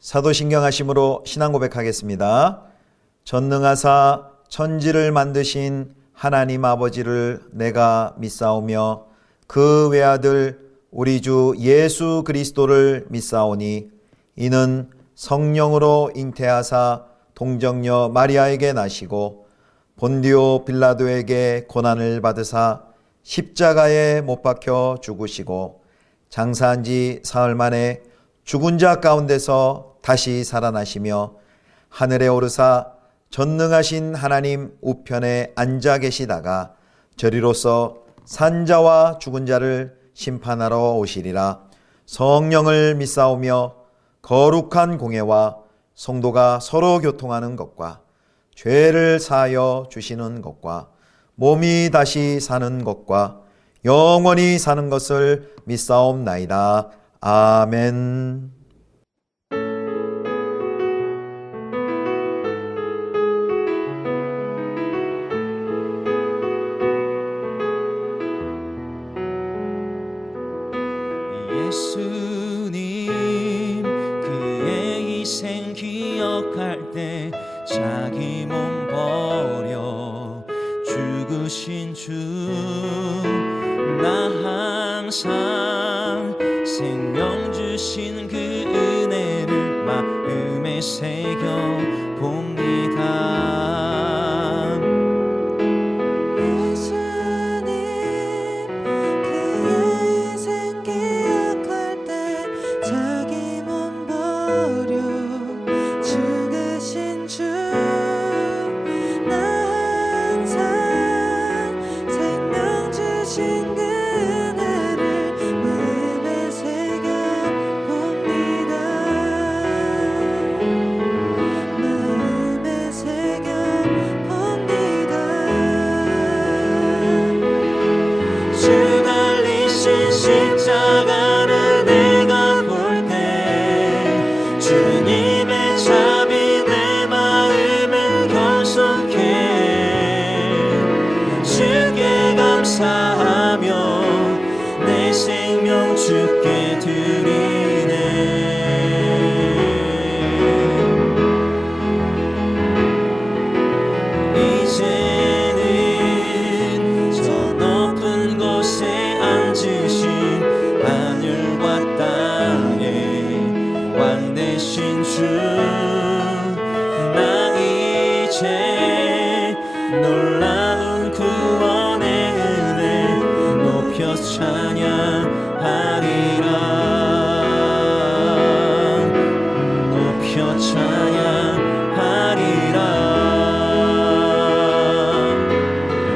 사도신경하심으로 신앙 고백하겠습니다. 전능하사 천지를 만드신 하나님 아버지를 내가 믿사오며 그 외아들 우리 주 예수 그리스도를 믿사오니 이는 성령으로 잉태하사 동정녀 마리아에게 나시고 본디오 빌라도에게 고난을 받으사 십자가에 못 박혀 죽으시고 장사한 지 사흘 만에 죽은 자 가운데서 다시 살아나시며 하늘에 오르사 전능하신 하나님 우편에 앉아 계시다가 저리로서 산자와 죽은 자를 심판하러 오시리라. 성령을 믿사오며 거룩한 공회와 성도가 서로 교통하는 것과 죄를 사하여 주시는 것과 몸이 다시 사는 것과 영원히 사는 것을 믿사옵나이다. 아멘. 예수님 그의 희생 기억할 때 자기 몸 버려 죽으신 주 나 항상 생명 주신 그 은혜를 마음에 새겨 봅니다. 십자가를 내가 볼 때 주님의 자비 내 마음은 결속해 주께 감사하며 내 생명 주께 드리네. 이제는 저 높은 곳에 앉으신 하늘과 땅에 왕 되신 주 나 이제 놀라운 구원의 은혜 높여 찬양하리라. 높여 찬양하리라.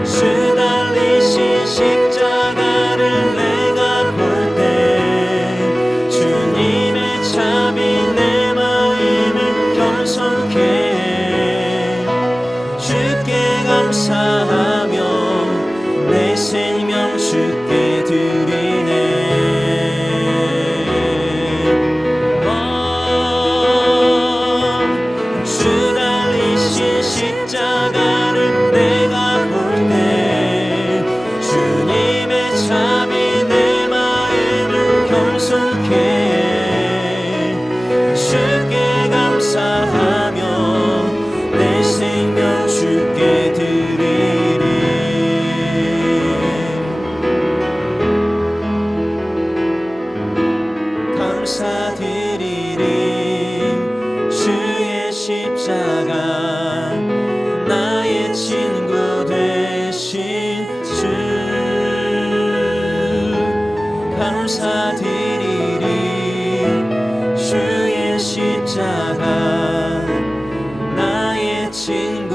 주 달리신 십자가를 내가 볼 때 주님의 자비 내 마음을 겸손케 주께 감사하며 내 생명 주께 드리네. 주 달리신 십자가를 내가 볼 때 주님의 자비 내 마음을 겸손케 주께 감사하며 내 생명 주께 드리리. 감사드리리. 주의 십자가 나의 친구 되신 주 감사드리리. 주의 십자가 나의 친구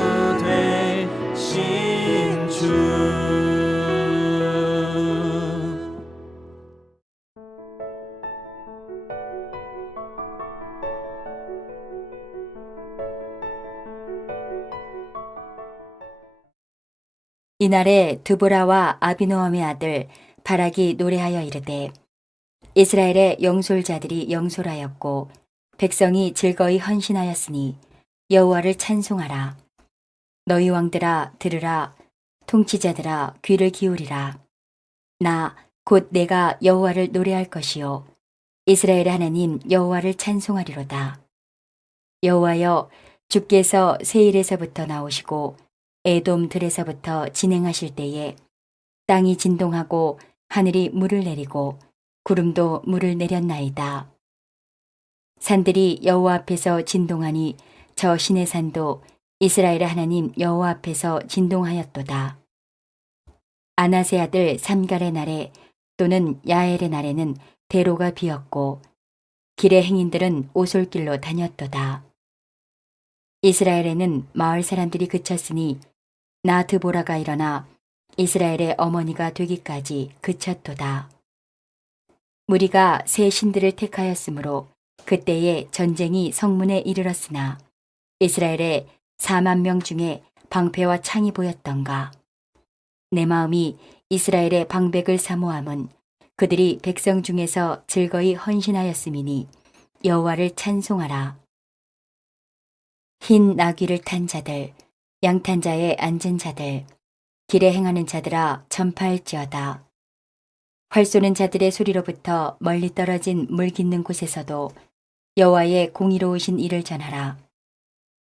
되신 주. 이날에 드보라와 아비노함의 아들 바락이 노래하여 이르되 이스라엘의 영솔자들이 영솔하였고 백성이 즐거이 헌신하였으니 여호와를 찬송하라. 너희 왕들아 들으라. 통치자들아 귀를 기울이라. 나 곧 내가 여호와를 노래할 것이요 이스라엘의 하나님 여호와를 찬송하리로다. 여호와여, 주께서 세일에서부터 나오시고 에돔 들에서부터 진행하실 때에 땅이 진동하고 하늘이 물을 내리고 구름도 물을 내렸나이다. 산들이 여호와 앞에서 진동하니 저 신의 산도 이스라엘의 하나님 여호와 앞에서 진동하였도다. 아나세 아들 삼갈의 날에 또는 야엘의 날에는 대로가 비었고 길의 행인들은 오솔길로 다녔도다. 이스라엘에는 마을 사람들이 그쳤으니 나 드보라가 일어나 이스라엘의 어머니가 되기까지 그쳤도다. 무리가 새 신들을 택하였으므로 그때에 전쟁이 성문에 이르렀으나 이스라엘의 4만 명 중에 방패와 창이 보였던가. 내 마음이 이스라엘의 방백을 사모함은 그들이 백성 중에서 즐거이 헌신하였음이니 여호와를 찬송하라. 흰 나귀를 탄 자들, 양탄 자에 앉은 자들, 길에 행하는 자들아 전파할지어다. 활 쏘는 자들의 소리로부터 멀리 떨어진 물 깃는 곳에서도 여호와의 공의로우신 일을 전하라.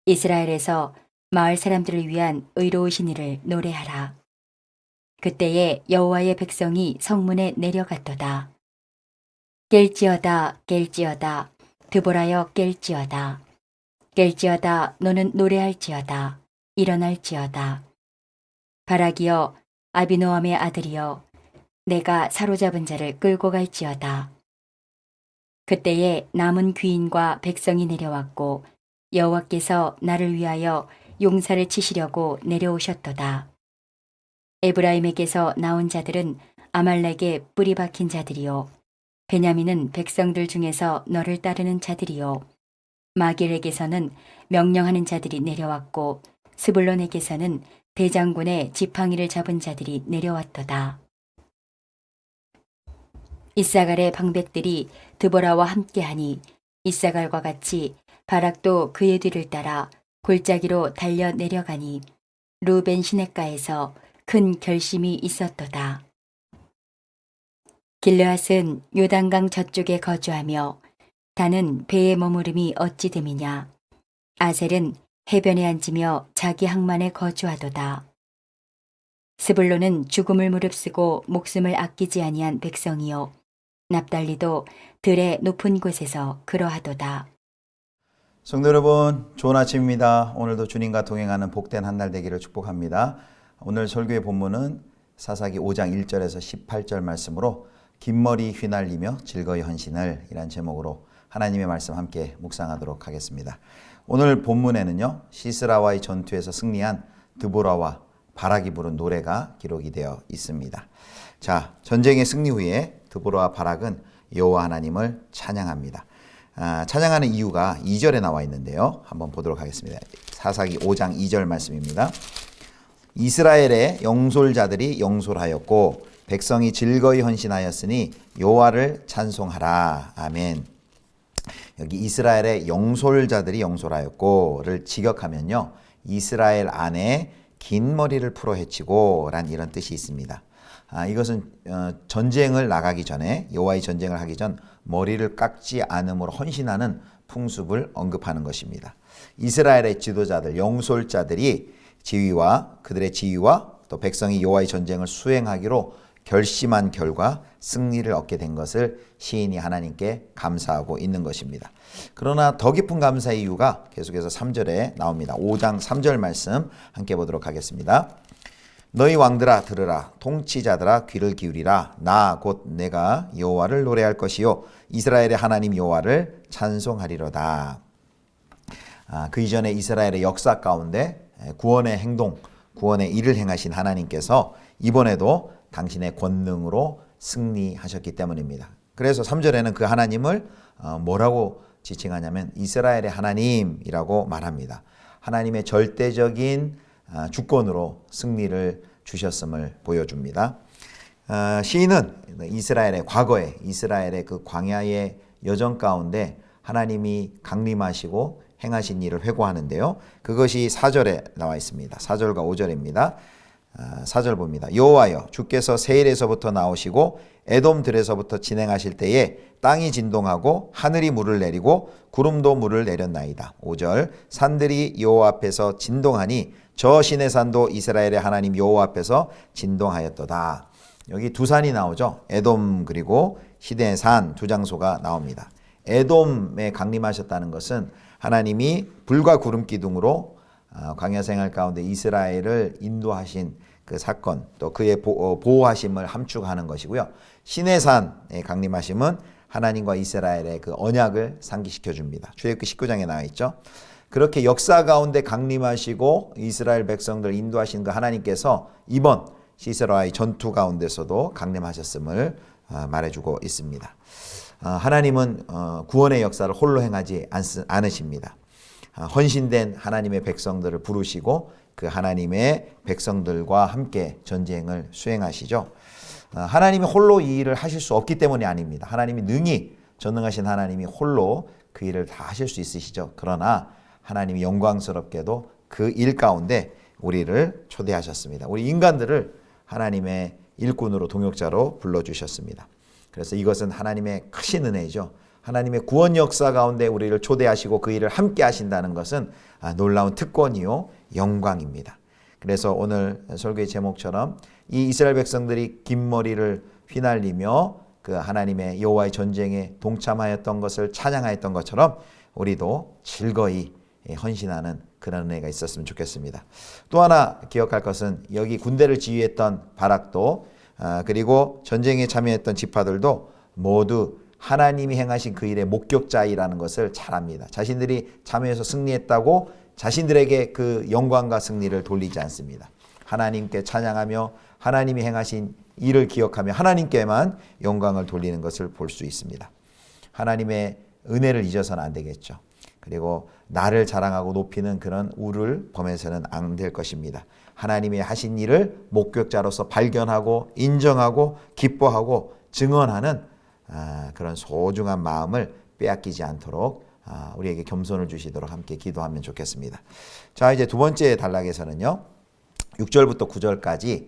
이스라엘에서 마을 사람들을 위한 의로우신 일을 노래하라. 그때에 여호와의 백성이 성문에 내려갔도다. 깰지어다 깰지어다 드보라여 깰지어다. 깰지어다 너는 노래할지어다. 일어날지어다. 바락이여 아비노함의 아들이여 내가 사로잡은 자를 끌고 갈지어다. 그때에 남은 귀인과 백성이 내려왔고 여호와께서 나를 위하여 용사를 치시려고 내려오셨도다. 에브라임에게서 나온 자들은 아말렉에 뿌리 박힌 자들이요 베냐민은 백성들 중에서 너를 따르는 자들이요 마길에게서는 명령하는 자들이 내려왔고 스불론에게서는 대장군의 지팡이를 잡은 자들이 내려왔도다. 이사갈의 방백들이 드보라와 함께하니 이사갈과 같이 바락도 그의 뒤를 따라 골짜기로 달려 내려가니 루벤 시냇가에서 큰 결심이 있었도다. 길르앗은 요단강 저쪽에 거주하며 다는 배의 머무름이 어찌 됨이냐. 아셀은 해변에 앉으며 자기 항만에 거주하도다. 스불론은 죽음을 무릅쓰고 목숨을 아끼지 아니한 백성이요 납달리도 들의 높은 곳에서 그러하도다. 성도 여러분, 좋은 아침입니다. 오늘도 주님과 동행하는 복된 한 날 되기를 축복합니다. 오늘 설교의 본문은 사사기 5장 1절에서 18절 말씀으로 긴 머리 휘날리며 즐거이 헌신을 이란 제목으로 하나님의 말씀 함께 묵상하도록 하겠습니다. 오늘 본문에는요, 시스라와의 전투에서 승리한 드보라와 바락이 부른 노래가 기록이 되어 있습니다. 자, 전쟁의 승리 후에 드보라와 바락은 여호와 하나님을 찬양합니다. 찬양하는 이유가 2절에 나와 있는데요. 한번 보도록 하겠습니다. 사사기 5장 2절 말씀입니다. 이스라엘의 영솔자들이 영솔하였고 백성이 즐거이 헌신하였으니 여호와를 찬송하라. 아멘. 여기 이스라엘의 영솔자들이 영솔하였고를 직역하면요, 이스라엘 안에 긴 머리를 풀어 헤치고 란 이런 뜻이 있습니다. 이것은 전쟁을 나가기 전에, 여호와의 전쟁을 하기 전 머리를 깎지 않음으로 헌신하는 풍습을 언급하는 것입니다. 이스라엘의 지도자들, 영솔자들이 그들의 지위와 또 백성이 여호와의 전쟁을 수행하기로 결심한 결과 승리를 얻게 된 것을 시인이 하나님께 감사하고 있는 것입니다. 그러나 더 깊은 감사의 이유가 계속해서 3절에 나옵니다. 5장 3절 말씀 함께 보도록 하겠습니다. 너희 왕들아 들으라, 통치자들아 귀를 기울이라. 나 곧 내가 여호와를 노래할 것이요 이스라엘의 하나님 여호와를 찬송하리로다. 그 이전에 이스라엘의 역사 가운데 구원의 행동, 구원의 일을 행하신 하나님께서 이번에도 당신의 권능으로 승리하셨기 때문입니다. 그래서 3절에는 그 하나님을 뭐라고 지칭하냐면 이스라엘의 하나님이라고 말합니다. 하나님의 절대적인 주권으로 승리를 주셨음을 보여줍니다. 시인은 이스라엘의 과거에, 이스라엘의 그 광야의 여정 가운데 하나님이 강림하시고 행하신 일을 회고하는데요. 그것이 4절에 나와 있습니다. 4절과 5절입니다. 4절 봅니다. 여호와여 주께서 세일에서부터 나오시고 에돔들에서부터 진행하실 때에 땅이 진동하고 하늘이 물을 내리고 구름도 물을 내렸나이다. 5절 산들이 여호와 앞에서 진동하니 저 시내 산도 이스라엘의 하나님 여호와 앞에서 진동하였도다. 여기 두 산이 나오죠. 에돔 그리고 시내의 산 두 장소가 나옵니다. 에돔에 강림하셨다는 것은 하나님이 불과 구름 기둥으로 광야 생활 가운데 이스라엘을 인도하신 그 사건 또 그의 보호하심을 함축하는 것이고요. 시내산에 강림하심은 하나님과 이스라엘의 그 언약을 상기시켜 줍니다. 출애굽기 19장에 나와 있죠. 그렇게 역사 가운데 강림하시고 이스라엘 백성들 인도하신 그 하나님께서 이번 시세라의 전투 가운데서도 강림하셨음을 말해주고 있습니다. 하나님은 구원의 역사를 홀로 행하지 않으십니다. 헌신된 하나님의 백성들을 부르시고 그 하나님의 백성들과 함께 전쟁을 수행하시죠. 하나님이 홀로 이 일을 하실 수 없기 때문이 아닙니다. 하나님이 능히 전능하신 하나님이 홀로 그 일을 다 하실 수 있으시죠. 그러나 하나님이 영광스럽게도 그 일 가운데 우리를 초대하셨습니다. 우리 인간들을 하나님의 일꾼으로 동역자로 불러주셨습니다. 그래서 이것은 하나님의 크신 은혜이죠. 하나님의 구원 역사 가운데 우리를 초대하시고 그 일을 함께 하신다는 것은 놀라운 특권이요 영광입니다. 그래서 오늘 설교의 제목처럼 이 이스라엘 백성들이 긴 머리를 휘날리며 그 하나님의 여호와의 전쟁에 동참하였던 것을 찬양하였던 것처럼 우리도 즐거이 헌신하는 그런 은혜가 있었으면 좋겠습니다. 또 하나 기억할 것은 여기 군대를 지휘했던 바락도 그리고 전쟁에 참여했던 지파들도 모두 하나님이 행하신 그 일의 목격자이라는 것을 잘 압니다. 자신들이 참여해서 승리했다고 자신들에게 그 영광과 승리를 돌리지 않습니다. 하나님께 찬양하며 하나님이 행하신 일을 기억하며 하나님께만 영광을 돌리는 것을 볼 수 있습니다. 하나님의 은혜를 잊어서는 안 되겠죠. 그리고 나를 자랑하고 높이는 그런 우를 범해서는 안 될 것입니다. 하나님의 하신 일을 목격자로서 발견하고 인정하고 기뻐하고 증언하는 그런 소중한 마음을 빼앗기지 않도록 우리에게 겸손을 주시도록 함께 기도하면 좋겠습니다. 자, 이제 두 번째 단락에서는요. 6절부터 9절까지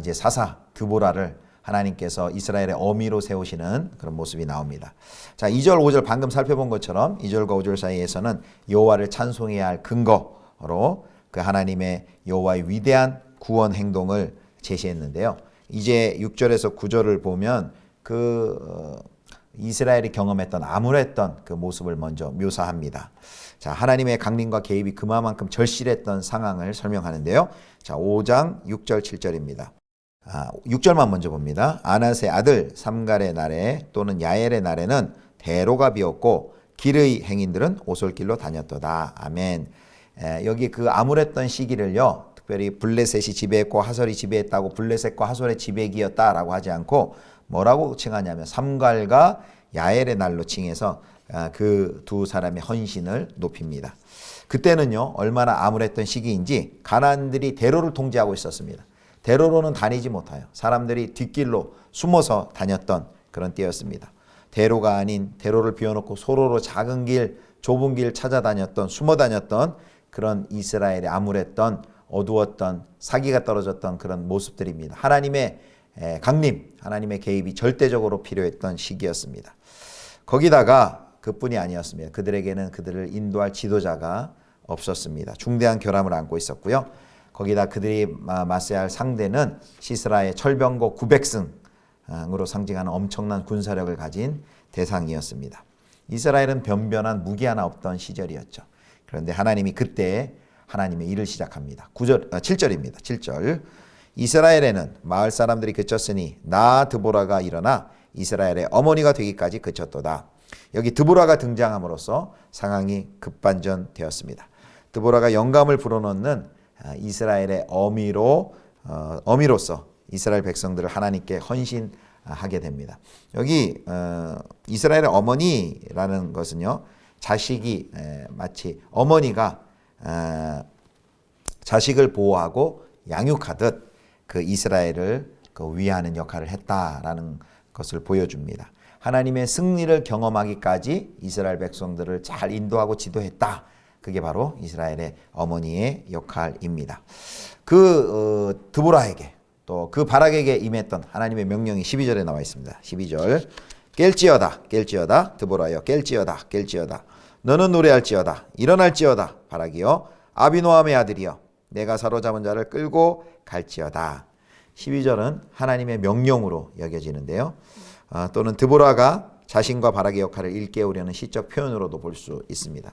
이제 사사 드보라를 하나님께서 이스라엘의 어미로 세우시는 그런 모습이 나옵니다. 자, 2절, 5절 방금 살펴본 것처럼 2절과 5절 사이에서는 여호와를 찬송해야 할 근거로 그 하나님의 여호와의 위대한 구원 행동을 제시했는데요. 이제 6절에서 9절을 보면 그 이스라엘이 경험했던 암울했던 그 모습을 먼저 묘사합니다. 자, 하나님의 강림과 개입이 그만큼 절실했던 상황을 설명하는데요. 자, 5장 6절 7절입니다. 6절만 먼저 봅니다. 아낫의 아들 삼갈의 날에 또는 야엘의 날에는 대로가 비었고 길의 행인들은 오솔길로 다녔도다. 아멘. 여기 그 암울했던 시기를요. 특별히 블레셋이 지배했고 하솔이 지배했다고 블레셋과 하솔의 지배기였다라고 하지 않고 뭐라고 칭하냐면 삼갈과 야엘의 날로 칭해서 그 두 사람의 헌신을 높입니다. 그때는요. 얼마나 암울했던 시기인지 가나안들이 대로를 통제하고 있었습니다. 대로로는 다니지 못해요. 사람들이 뒷길로 숨어서 다녔던 그런 때였습니다. 대로가 아닌 대로를 비워놓고 소로로 작은 길, 좁은 길 찾아다녔던 숨어 다녔던 그런 이스라엘의 암울했던 어두웠던 사기가 떨어졌던 그런 모습들입니다. 하나님의 강림, 하나님의 개입이 절대적으로 필요했던 시기였습니다. 거기다가 그뿐이 아니었습니다. 그들에게는 그들을 인도할 지도자가 없었습니다. 중대한 결함을 안고 있었고요. 거기다 그들이 맞서야 할 상대는 시스라의 철병거 900승으로 상징하는 엄청난 군사력을 가진 대상이었습니다. 이스라엘은 변변한 무기 하나 없던 시절이었죠. 그런데 하나님이 그때 하나님의 일을 시작합니다. 7절입니다. 7절. 이스라엘에는 마을 사람들이 그쳤으니 나 드보라가 일어나 이스라엘의 어머니가 되기까지 그쳤도다. 여기 드보라가 등장함으로써 상황이 급반전되었습니다. 드보라가 영감을 불어넣는 이스라엘의 어미로서 이스라엘 백성들을 하나님께 헌신하게 됩니다. 여기 이스라엘의 어머니라는 것은요. 자식이 마치 어머니가 자식을 보호하고 양육하듯 그 이스라엘을 위하는 역할을 했다라는 것을 보여줍니다. 하나님의 승리를 경험하기까지 이스라엘 백성들을 잘 인도하고 지도했다. 그게 바로 이스라엘의 어머니의 역할입니다. 그 드보라에게 또 그 바락에게 임했던 하나님의 명령이 12절에 나와 있습니다. 12절 깰지어다 깰지어다 드보라여 깰지어다 깰지어다 너는 노래할지어다 일어날지어다 바락이여 아비노함의 아들이여 내가 사로잡은 자를 끌고 갈지어다. 12절은 하나님의 명령으로 여겨지는데요. 또는 드보라가 자신과 바락의 역할을 일깨우려는 시적 표현으로도 볼 수 있습니다.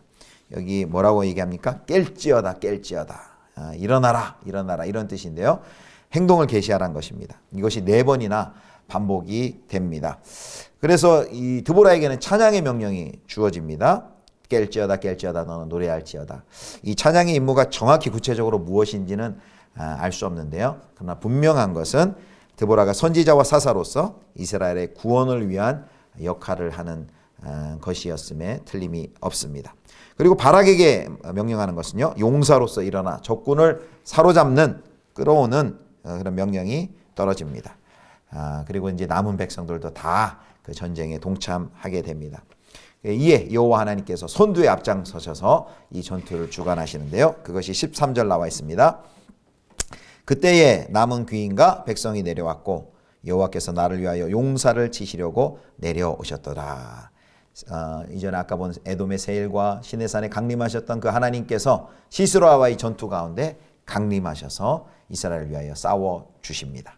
여기 뭐라고 얘기합니까? 깰지어다 깰지어다 일어나라 일어나라 이런 뜻인데요. 행동을 계시하라는 것입니다. 이것이 4번이나 반복이 됩니다. 그래서 이 드보라에게는 찬양의 명령이 주어집니다. 깰지어다 깰지어다 너는 노래할지어다. 이 찬양의 임무가 정확히 구체적으로 무엇인지는 알 수 없는데요. 그러나 분명한 것은 드보라가 선지자와 사사로서 이스라엘의 구원을 위한 역할을 하는 것이었음에 틀림이 없습니다. 그리고 바락에게 명령하는 것은요. 용사로서 일어나 적군을 사로잡는 끌어오는 그런 명령이 떨어집니다. 그리고 이제 남은 백성들도 다 그 전쟁에 동참하게 됩니다. 이에 여호와 하나님께서 선두에 앞장서셔서 이 전투를 주관하시는데요. 그것이 13절 나와 있습니다. 그때에 남은 귀인과 백성이 내려왔고 여호와께서 나를 위하여 용사를 치시려고 내려오셨더라. 이전에 아까 본 에돔의 세일과 시내산에 강림하셨던 그 하나님께서 시스라와의 전투 가운데 강림하셔서 이스라엘을 위하여 싸워 주십니다.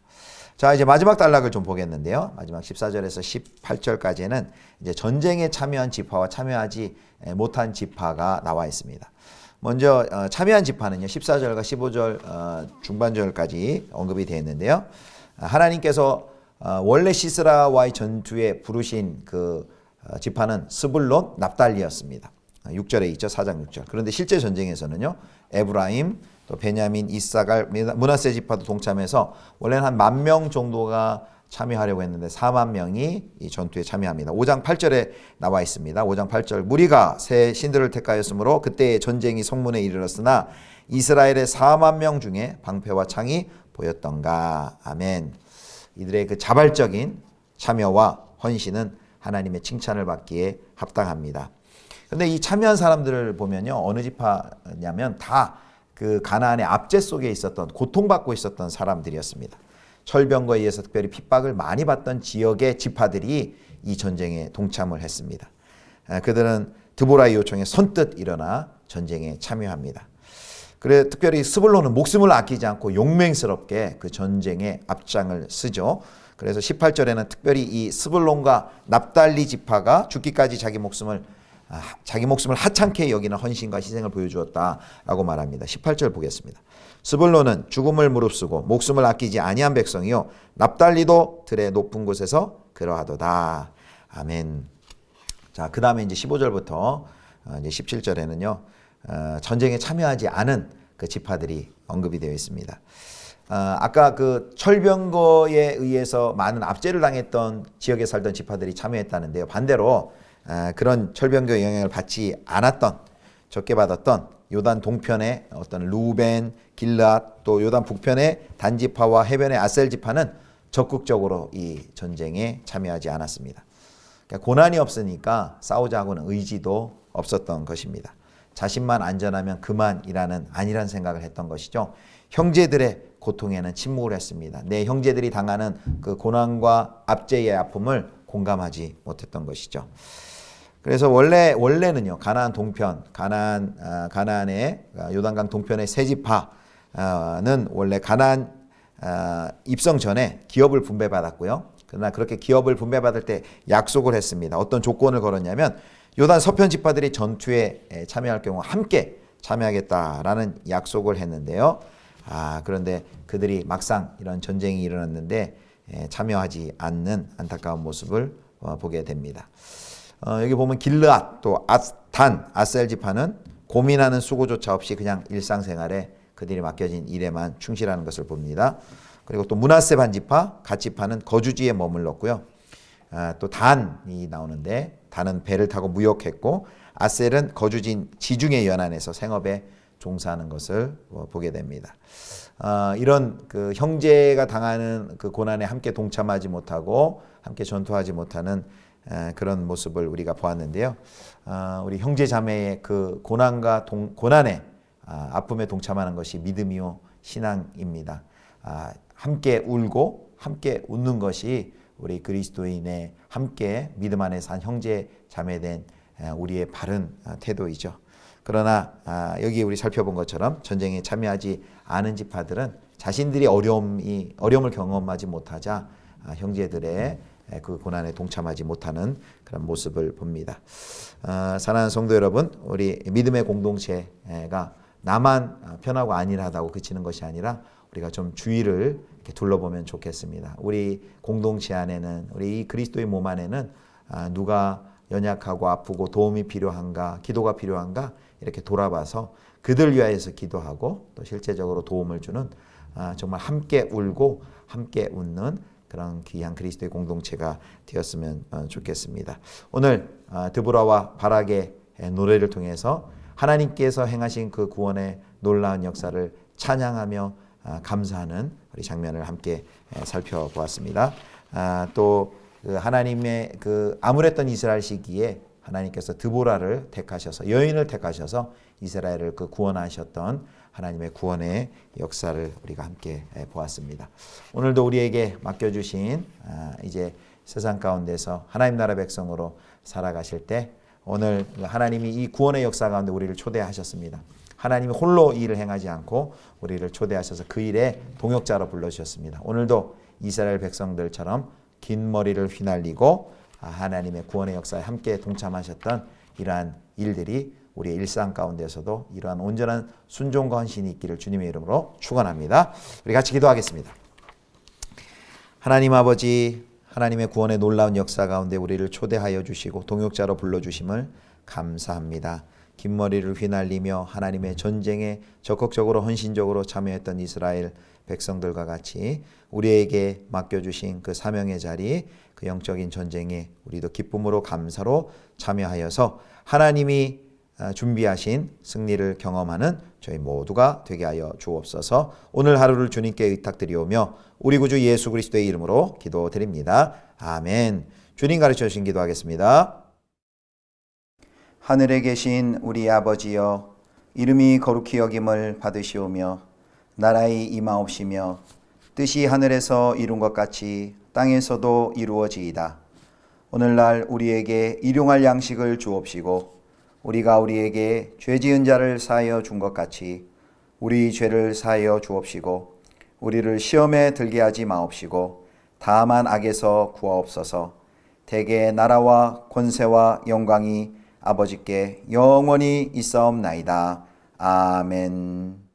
자, 이제 마지막 단락을 좀 보겠는데요. 마지막 14절에서 18절까지는 이제 전쟁에 참여한 지파와 참여하지 못한 지파가 나와 있습니다. 먼저 참여한 지파는요. 14절과 15절 중반절까지 언급이 되어 있는데요. 하나님께서 원래 시스라와의 전투에 부르신 그 지파는 스불론, 납달리였습니다. 6절에 있죠. 4장 6절. 그런데 실제 전쟁에서는요. 에브라임, 또 베냐민, 이사갈, 므낫세 지파도 동참해서 원래는 한 10,000명 정도가 참여하려고 했는데 4만 명이 이 전투에 참여합니다. 5장 8절에 나와 있습니다. 5장 8절 무리가 새 신들을 택하였으므로 그때의 전쟁이 성문에 이르렀으나 이스라엘의 4만 명 중에 방패와 창이 보였던가. 아멘. 이들의 그 자발적인 참여와 헌신은 하나님의 칭찬을 받기에 합당합니다. 그런데 이 참여한 사람들을 보면요. 어느 지파냐면 다 그 가나안의 압제 속에 있었던 고통받고 있었던 사람들이었습니다. 철병거에 의해서 특별히 핍박을 많이 받던 지역의 지파들이 이 전쟁에 동참을 했습니다. 그들은 드보라의 요청에 선뜻 일어나 전쟁에 참여합니다. 그래 특별히 스불론은 목숨을 아끼지 않고 용맹스럽게 그 전쟁에 앞장을 쓰죠. 그래서 18절에는 특별히 이 스불론과 납달리 지파가 죽기까지 자기 목숨을 하찮게 여기는 헌신과 희생을 보여주었다라고 말합니다. 18절 보겠습니다. 스불론은 죽음을 무릅쓰고 목숨을 아끼지 아니한 백성이요 납달리도 들의 높은 곳에서 그러하도다. 아멘. 자, 그 다음에 이제 15절부터 이제 17절에는요 전쟁에 참여하지 않은 그 지파들이 언급이 되어 있습니다. 아까 그 철병거에 의해서 많은 압제를 당했던 지역에 살던 지파들이 참여했다는데요. 반대로 그런 철병거의 영향을 받지 않았던, 적게 받았던 요단 동편의 어떤 루벤, 길앗, 또 요단 북편의 단지파와 해변의 아셀 지파는 적극적으로 이 전쟁에 참여하지 않았습니다. 그러니까 고난이 없으니까 싸우자고는 의지도 없었던 것입니다. 자신만 안전하면 그만이라는 아니란 생각을 했던 것이죠. 형제들의 고통에는 침묵을 했습니다. 내 형제들이 당하는 그 고난과 압제의 아픔을 공감하지 못했던 것이죠. 그래서 원래는요 가나안 동편, 가나안의 요단강 동편의 세 지파는 원래 가나안 입성 전에 기업을 분배받았고요. 그러나 그렇게 기업을 분배받을 때 약속을 했습니다. 어떤 조건을 걸었냐면 요단 서편 지파들이 전투에 참여할 경우 함께 참여하겠다라는 약속을 했는데요. 그런데 그들이 막상 이런 전쟁이 일어났는데 참여하지 않는 안타까운 모습을 보게 됩니다. 여기 보면 길르앗 또 단, 아셀 지파는 고민하는 수고조차 없이 그냥 일상생활에 그들이 맡겨진 일에만 충실하는 것을 봅니다. 그리고 또 므낫세 반 지파, 갓 지파는 거주지에 머물렀고요. 또 단이 나오는데 단은 배를 타고 무역했고 아셀은 거주지인 지중해 연안에서 생업에 종사하는 것을 보게 됩니다. 이런 그 형제가 당하는 그 고난에 함께 동참하지 못하고 함께 전투하지 못하는 그런 모습을 우리가 보았는데요. 우리 형제 자매의 그 고난과 고난에 아픔에 동참하는 것이 믿음이요 신앙입니다. 함께 울고 함께 웃는 것이 우리 그리스도인의 함께 믿음 안에 산 형제 자매된 우리의 바른 태도이죠. 그러나 여기 우리 살펴본 것처럼 전쟁에 참여하지 않은 지파들은 자신들이 어려움을 경험하지 못하자 형제들의 그 고난에 동참하지 못하는 그런 모습을 봅니다. 사랑하는 성도 여러분, 우리 믿음의 공동체가 나만 편하고 안일하다고 그치는 것이 아니라 우리가 좀 주위를 이렇게 둘러보면 좋겠습니다. 우리 공동체 안에는, 우리 이 그리스도의 몸 안에는 누가 연약하고 아프고 도움이 필요한가, 기도가 필요한가 이렇게 돌아봐서 그들 위하여서 기도하고 또 실제적으로 도움을 주는 정말 함께 울고 함께 웃는 그런 귀한 그리스도의 공동체가 되었으면 좋겠습니다. 오늘 드보라와 바락의 노래를 통해서 하나님께서 행하신 그 구원의 놀라운 역사를 찬양하며 감사하는 우리 장면을 함께 살펴보았습니다. 또 그 하나님의 그 암울했던 이스라엘 시기에 하나님께서 드보라를 택하셔서 여인을 택하셔서 이스라엘을 그 구원하셨던 하나님의 구원의 역사를 우리가 함께 보았습니다. 오늘도 우리에게 맡겨주신 이제 세상 가운데서 하나님 나라 백성으로 살아가실 때 오늘 하나님이 이 구원의 역사 가운데 우리를 초대하셨습니다. 하나님이 홀로 이 일을 행하지 않고 우리를 초대하셔서 그 일에 동역자로 불러주셨습니다. 오늘도 이스라엘 백성들처럼 긴 머리를 휘날리고 하나님의 구원의 역사에 함께 동참하셨던 이러한 일들이 우리의 일상 가운데서도 이러한 온전한 순종과 헌신이 있기를 주님의 이름으로 축원합니다. 우리 같이 기도하겠습니다. 하나님 아버지, 하나님의 구원의 놀라운 역사 가운데 우리를 초대하여 주시고 동역자로 불러주심을 감사합니다. 긴 머리를 휘날리며 하나님의 전쟁에 적극적으로 헌신적으로 참여했던 이스라엘 백성들과 같이 우리에게 맡겨주신 그 사명의 자리, 그 영적인 전쟁에 우리도 기쁨으로 감사로 참여하여서 하나님이 준비하신 승리를 경험하는 저희 모두가 되게 하여 주옵소서. 오늘 하루를 주님께 의탁드리오며 우리 구주 예수 그리스도의 이름으로 기도드립니다. 아멘. 주님 가르쳐 주신 기도하겠습니다. 하늘에 계신 우리 아버지여, 이름이 거룩히 여김을 받으시오며 나라의 임하옵시며 뜻이 하늘에서 이룬 것 같이 땅에서도 이루어지이다. 오늘날 우리에게 일용할 양식을 주옵시고 우리가 우리에게 죄 지은 자를 사하여 준 것 같이 우리 죄를 사하여 주옵시고 우리를 시험에 들게 하지 마옵시고 다만 악에서 구하옵소서. 대개 나라와 권세와 영광이 아버지께 영원히 있사옵나이다. 아멘.